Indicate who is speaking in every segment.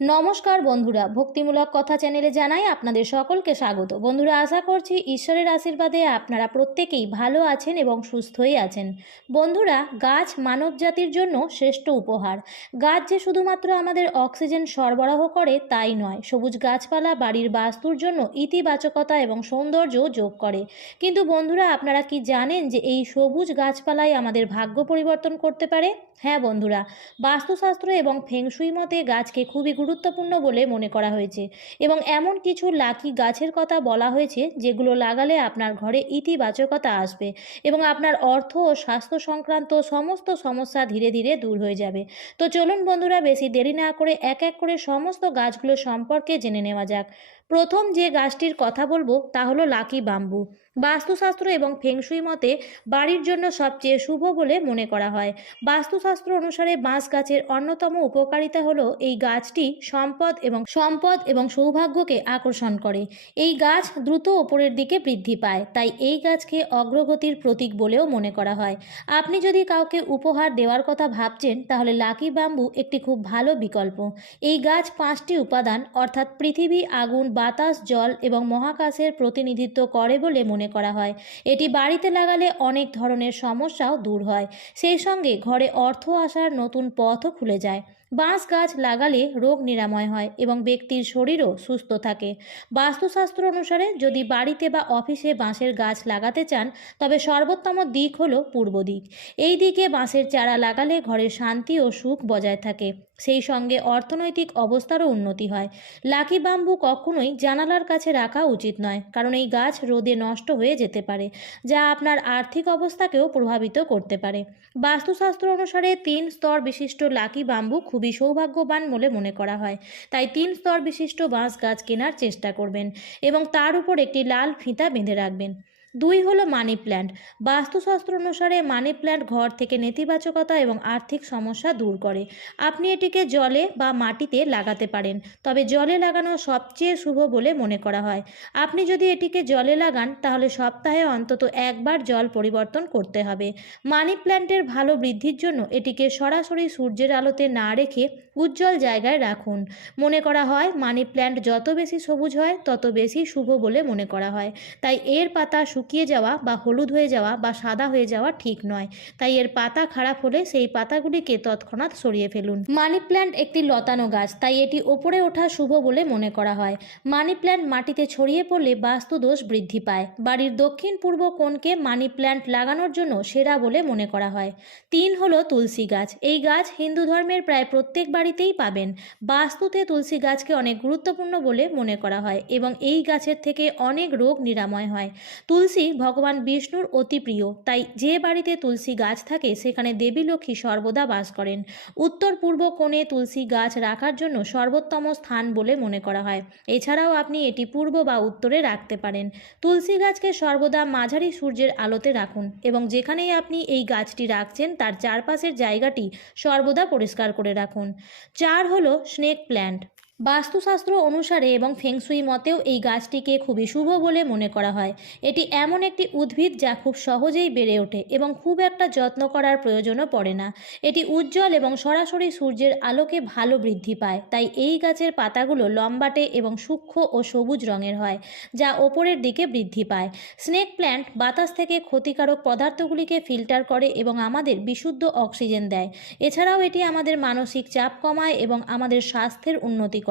Speaker 1: নমস্কার বন্ধুরা, ভক্তিমূলক কথা চ্যানেলে জানাই আপনাদের সকলকে স্বাগত। বন্ধুরা, আশা করছি ঈশ্বরের আশীর্বাদে আপনারা প্রত্যেকেই ভালো আছেন এবং সুস্থই আছেন। বন্ধুরা, গাছ মানব জাতির জন্য শ্রেষ্ঠ উপহার। গাছ যে শুধুমাত্র আমাদের অক্সিজেন সরবরাহ করে, তাই নয়। সবুজ গাছপালা বাড়ির বাস্তুর জন্য ইতিবাচকতা এবং সৌন্দর্য যোগ করে। কিন্তু বন্ধুরা, আপনারা কি জানেন যে এই সবুজ গাছপালাই আমাদের ভাগ্য পরিবর্তন করতে পারে? হ্যাঁ বন্ধুরা, বাস্তুশাস্ত্র এবং ফেংশুই মতে গাছকে খুবই গুরুত্বপূর্ণ বলে মনে করা হয়েছে। এবং এমন কিছু লাকি গাছের কথা বলা হয়েছে, যেগুলো লাগালে আপনার ঘরে ইতিবাচকতা আসবে এবং আপনার অর্থ ও স্বাস্থ্য সংক্রান্ত সমস্ত সমস্যা ধীরে ধীরে দূর হয়ে যাবে। তো চলুন বন্ধুরা, বেশি দেরি না করে এক এক করে সমস্ত গাছগুলো সম্পর্কে জেনে নেওয়া যাক। প্রথম যে গাছটির কথা বলব তা হলো লাকি বাম্বু। বাস্তুশাস্ত্র এবং ফেংশুই মতে বাড়ির জন্য সবচেয়ে শুভ বলে মনে করা হয়। বাস্তুশাস্ত্র অনুসারে বাঁশ গাছের অন্যতম উপকারিতা হলো এই গাছটি সম্পদ এবং সম্পদ এবং সৌভাগ্যকে আকর্ষণ করে। এই গাছ দ্রুত ওপরের দিকে বৃদ্ধি পায়, তাই এই গাছকে অগ্রগতির প্রতীক বলেও মনে করা হয়। আপনি যদি কাউকে উপহার দেওয়ার কথা ভাবছেন, তাহলে লাকি বাম্বু একটি খুব ভালো বিকল্প। এই গাছ পাঁচটি উপাদান, অর্থাৎ পৃথিবী, আগুন বাতাস, জল এবং মহাকাশের প্রতিনিধিত্ব করে বলে মনে করা হয়। এটি বাড়িতে লাগালে অনেক ধরনের সমস্যাও দূর হয়। সেই সঙ্গে ঘরে অর্থ আসার নতুন পথও খুলে যায়। বাঁশ গাছ লাগালে রোগ নিরাময় হয় এবং ব্যক্তির শরীরও সুস্থ থাকে। বাস্তুশাস্ত্র অনুসারে যদি বাড়িতে বা অফিসে বাঁশের গাছ লাগাতে চান, তবে সর্বোত্তম দিক হলো পূর্ব দিক। এই দিকে বাঁশের চারা লাগালে ঘরের শান্তি ও সুখ বজায় থাকে। সেই সঙ্গে অর্থনৈতিক অবস্থারও উন্নতি হয়। লাকি বাম্বু কখনোই জানালার কাছে রাখা উচিত নয়, কারণ এই গাছ রোদে নষ্ট হয়ে যেতে পারে, যা আপনার আর্থিক অবস্থাকেও প্রভাবিত করতে পারে। বাস্তুশাস্ত্র অনুসারে তিন স্তর বিশিষ্ট লাকি বাম্বু খুবই সৌভাগ্যবান বলে মনে করা হয়। তাই তিন স্তর বিশিষ্ট বাঁশ গাছ কেনার চেষ্টা করবেন এবং তার উপর একটি লাল ফিতা বেঁধে রাখবেন। দুই হলো মানি প্ল্যান্ট বাস্তুশাস্ত্র অনুসারে মানি প্ল্যান্ট ঘর থেকে নেতিবাচকতা এবং আর্থিক সমস্যা দূর করে। আপনি এটিকে জলে বা মাটিতে লাগাতে পারেন, তবে জলে লাগানো সবচেয়ে শুভ বলে মনে করা হয়। আপনি যদি এটিকে জলে লাগান, তাহলে সপ্তাহে অন্তত একবার জল পরিবর্তন করতে হবে। মানি প্ল্যান্টের ভালো বৃদ্ধির জন্য এটিকে সরাসরি সূর্যের আলোতে না রেখে উজ্জ্বল জায়গায় রাখুন। মনে করা হয় মানি প্ল্যান্ট যত বেশি সবুজ হয়, তত বেশি শুভ বলে মনে করা হয়। তাই এর পাতা শুকিয়ে যাওয়া বা হলুদ হয়ে যাওয়া বা সাদা হয়ে যাওয়া ঠিক নয়। তাই এর পাতা খারাপ হলে সেই পাতাগুলিকে তৎক্ষণাৎ সরিয়ে ফেলুন। মানি প্ল্যান্ট একটি লতানো গাছ, তাই এটি ওপরে ওঠা শুভ বলে মনে করা হয়। মানি প্ল্যান্ট মাটিতে ছড়িয়ে পড়লে বাস্তুদোষ বৃদ্ধি পায়। বাড়ির দক্ষিণ পূর্ব কোণকে মানি প্ল্যান্ট লাগানোর জন্য সেরা বলে মনে করা হয়। তিন হলো তুলসী গাছ। এই গাছ হিন্দু ধর্মের প্রায় প্রত্যেক বাড়িতেই পাবেন। বাস্তুতে তুলসী গাছকে অনেক গুরুত্বপূর্ণ বলে মনে করা হয় এবং এই গাছের থেকে অনেক রোগ নিরাময় হয়। তুলসী ভগবান বিষ্ণুর অতি প্রিয়। তাই যে বাড়িতে তুলসী গাছ থাকে, সেখানে দেবী লক্ষ্মী সর্বদা বাস করেন। উত্তর পূর্ব কোণে তুলসী গাছ রাখার জন্য সর্বোত্তম স্থান বলে মনে করা হয়। এছাড়াও আপনি এটি পূর্ব বা উত্তরে রাখতে পারেন। তুলসী গাছকে সর্বদা মাঝারি সূর্যের আলোতে রাখুন এবং যেখানেই আপনি এই গাছটি রাখছেন, তার চারপাশের জায়গাটি সর্বদা পরিষ্কার করে রাখুন। চার হলো স্নেক প্ল্যান্ট। বাস্তুশাস্ত্র অনুসারে এবং ফেংসুই মতেও এই গাছটিকে খুবই শুভ বলে মনে করা হয়। এটি এমন একটি উদ্ভিদ যা খুব সহজেই বেড়ে ওঠে এবং খুব একটা যত্ন করার প্রয়োজনও পড়ে না। এটি উজ্জ্বল এবং সরাসরি সূর্যের আলোকে ভালো বৃদ্ধি পায়, তাই এই গাছের পাতাগুলো লম্বাটে এবং সূক্ষ্ম ও সবুজ রঙের হয়, যা ওপরের দিকে বৃদ্ধি পায়। স্নেক প্ল্যান্ট বাতাস থেকে ক্ষতিকারক পদার্থগুলিকে ফিল্টার করে এবং আমাদের বিশুদ্ধ অক্সিজেন দেয়। এছাড়াও এটি আমাদের মানসিক চাপ কমায় এবং আমাদের স্বাস্থ্যের উন্নতি করে।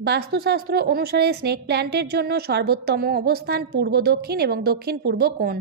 Speaker 1: বাস্তুশাস্ত্র অনুসারে স্নেক প্ল্যান্টের জন্য সর্বোত্তম অবস্থান পূর্ব দক্ষিণ এবং দক্ষিণ পূর্ব কোণ।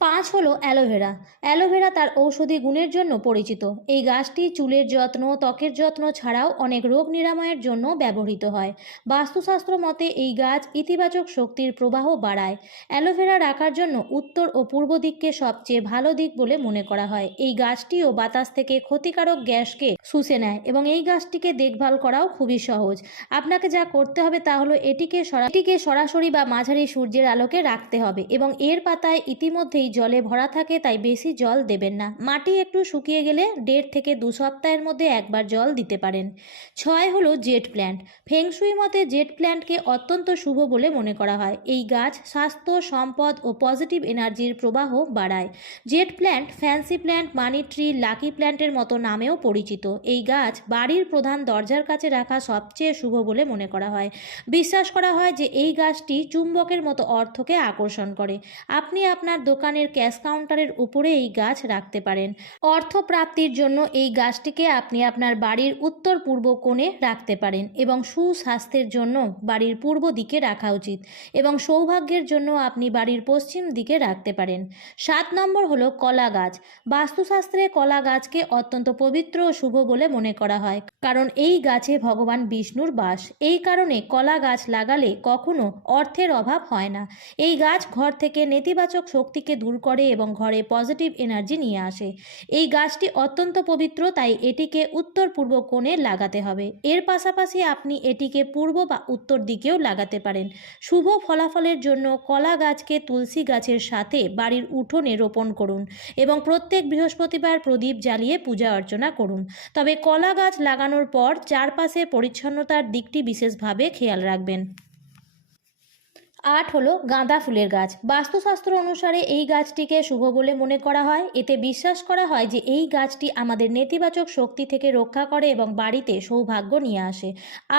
Speaker 1: পাঁচ হলো অ্যালোভেরা অ্যালোভেরা তার ঔষধি গুণের জন্য পরিচিত। এই গাছটি চুলের যত্ন, ত্বকের যত্ন ছাড়াও অনেক রোগ নিরাময়ের জন্য ব্যবহৃত হয়। বাস্তুশাস্ত্র মতে এই গাছ ইতিবাচক শক্তির প্রবাহ বাড়ায়। অ্যালোভেরা রাখার জন্য উত্তর ও পূর্ব দিককে সবচেয়ে ভালো দিক বলে মনে করা হয়। এই গাছটিও বাতাস থেকে ক্ষতিকারক গ্যাসকে শুষে নেয় এবং এই গাছটিকে দেখভাল করাও খুবই সহজ। আপনাকে যা করতে হবে তা হলো এটিকে এটিকে সরাসরি বা মাঝারি সূর্যের আলোকে রাখতে হবে এবং এর পাতায় ইতিমধ্যেই জলে ভরা থাকে, তাই বেশি জল দেবেন না। মাটি একটু শুকিয়ে গেলে দেড় থেকে দু সপ্তাহের মধ্যে একবার জল দিতে পারেন। ছয় হলো জেট প্ল্যান্ট। ফেংশুই মতে জেট প্ল্যান্টকে অত্যন্ত শুভ বলে মনে করা হয়। এই গাছ স্বাস্থ্য, সম্পদ ও পজিটিভ এনার্জির প্রবাহ বাড়ায়। Jade plant fancy plant, money tree, lucky প্ল্যান্টের মতো নামেও পরিচিত। এই গাছ বাড়ির প্রধান দরজার কাছে রাখা সবচেয়ে শুভ বলে মনে করা হয়। বিশ্বাস করা হয় যে এই গাছটি চুম্বকের মতো অর্থকে আকর্ষণ করে। আপনি আপনার দোকানের ক্যাশ কাউন্টারের উপরে এই গাছ রাখতে পারেন। অর্থ প্রাপ্তির জন্য এই গাছটিকে আপনি আপনার বাড়ির উত্তর পূর্ব কোণে রাখতে পারেন এবং সুস্বাস্থ্যের জন্য বাড়ির পূর্ব দিকে রাখা উচিত এবং সৌভাগ্যের জন্য আপনি বাড়ির পশ্চিম দিকে রাখতে পারেন। সাত নম্বর হলো কলা গাছ। বাস্তুশাস্ত্রে কলা গাছকে অত্যন্ত পবিত্র ও শুভ বলে মনে করা হয়, কারণ এই গাছে ভগবান বিষ্ণুর বাস। এই কারণে কলা গাছ লাগালে কখনো অর্থের অভাব হয় না। এই গাছ ঘর থেকে নেতিবাচক শক্তিকে দূর করে এবং ঘরে পজিটিভ এনার্জি নিয়ে আসে। এই গাছটি অত্যন্ত পবিত্র, তাই এটিকে উত্তর পূর্ব কোণে লাগাতে হবে। এর পাশাপাশি আপনি এটিকে পূর্ব বা উত্তর দিকেও লাগাতে পারেন। শুভ ফলাফলের জন্য কলা গাছকে তুলসী গাছের সাথে বাড়ির উঠোনে রোপণ করুন এবং প্রত্যেক বৃহস্পতিবার প্রদীপ জ্বালিয়ে পূজা অর্চনা করুন। তবে কলা গাছ লাগানোর পর চারপাশে পরিচ্ছন্নতার দিকটি বিশেষভাবে খেয়াল রাখবেন। আট হলো গাঁদা ফুলের গাছ। বাস্তুশাস্ত্র অনুসারে এই গাছটিকে শুভ বলে মনে করা হয়। এতে বিশ্বাস করা হয় যে এই গাছটি আমাদের নেতিবাচক শক্তি থেকে রক্ষা করে এবং বাড়িতে সৌভাগ্য নিয়ে আসে।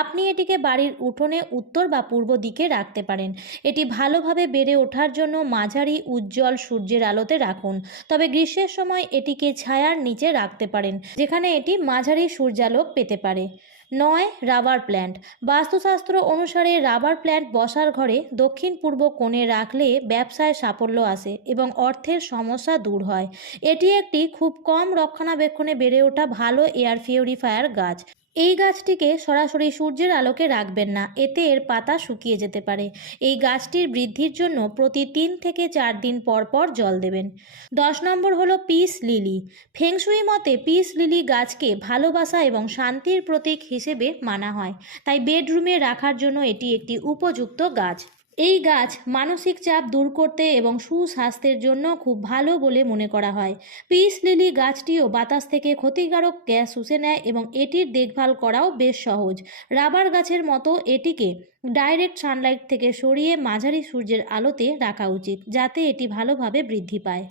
Speaker 1: আপনি এটিকে বাড়ির উঠোনে, উত্তর বা পূর্ব দিকে রাখতে পারেন। এটি ভালোভাবে বেড়ে ওঠার জন্য মাঝারি, উজ্জ্বল সূর্যের আলোতে রাখুন। তবে গ্রীষ্মের সময় এটিকে ছায়ার নিচে রাখতে পারেন, যেখানে এটি মাঝারি সূর্যালোক পেতে পারে। নয় রাবার প্ল্যান্ট। বাস্তুশাস্ত্র অনুসারে রাবার প্ল্যান্ট বসার ঘরে দক্ষিণ পূর্ব কোণে রাখলে ব্যবসায় সাফল্য আসে এবং অর্থের সমস্যা দূর হয়। এটি একটি খুব কম রক্ষণাবেক্ষণে বেড়ে ওঠা ভালো এয়ার পিউরিফায়ার গাছ। এই গাছটিকে সরাসরি সূর্যের আলোকে রাখবেন না, এতে এর পাতা শুকিয়ে যেতে পারে। এই গাছটির বৃদ্ধির জন্য প্রতি তিন থেকে চার দিন পর পর জল দেবেন। দশ নম্বর হলো পিস লিলি। ফেংশুই মতে পিস লিলি গাছকে ভালোবাসা এবং শান্তির প্রতীক হিসেবে মানা হয়। তাই বেডরুমে রাখার জন্য এটি একটি উপযুক্ত গাছ। এই গাছ মানসিক চাপ দূর করতে এবং সুস্বাস্থ্যের জন্য খুব ভালো বলে মনে করা হয়। পিস লিলি গাছটিও বাতাস থেকে ক্ষতিকারক গ্যাস শুষে নেয় এবং এটির দেখভাল করাও বেশ সহজ। রাবার গাছের মতো এটিকে ডাইরেক্ট সানলাইট থেকে সরিয়ে মাঝারি সূর্যের আলোতে রাখা উচিত, যাতে এটি ভালোভাবে বৃদ্ধি পায়।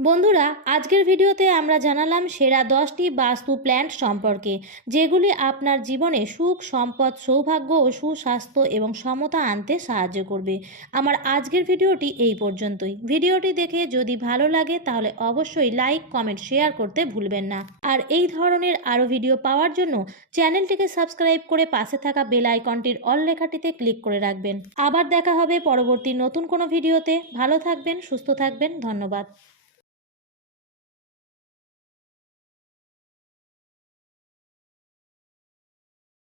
Speaker 1: বন্ধুরা, আজকের ভিডিওতে আমরা জানালাম সেরা দশটি বাস্তু প্ল্যান্ট সম্পর্কে, যেগুলি আপনার জীবনে সুখ, সম্পদ, সৌভাগ্য ও সুস্বাস্থ্য এবং সমতা আনতে সাহায্য করবে। আমার আজকের ভিডিওটি এই পর্যন্তই। ভিডিওটি দেখে যদি ভালো লাগে, তাহলে অবশ্যই লাইক, কমেন্ট, শেয়ার করতে ভুলবেন না। আর এই ধরনের আরও ভিডিও পাওয়ার জন্য চ্যানেলটিকে সাবস্ক্রাইব করে পাশে থাকা বেল আইকনটির অল লেখাটিতে ক্লিক করে রাখবেন। আবার দেখা হবে পরবর্তী নতুন কোনো ভিডিওতে। ভালো থাকবেন, সুস্থ থাকবেন, ধন্যবাদ।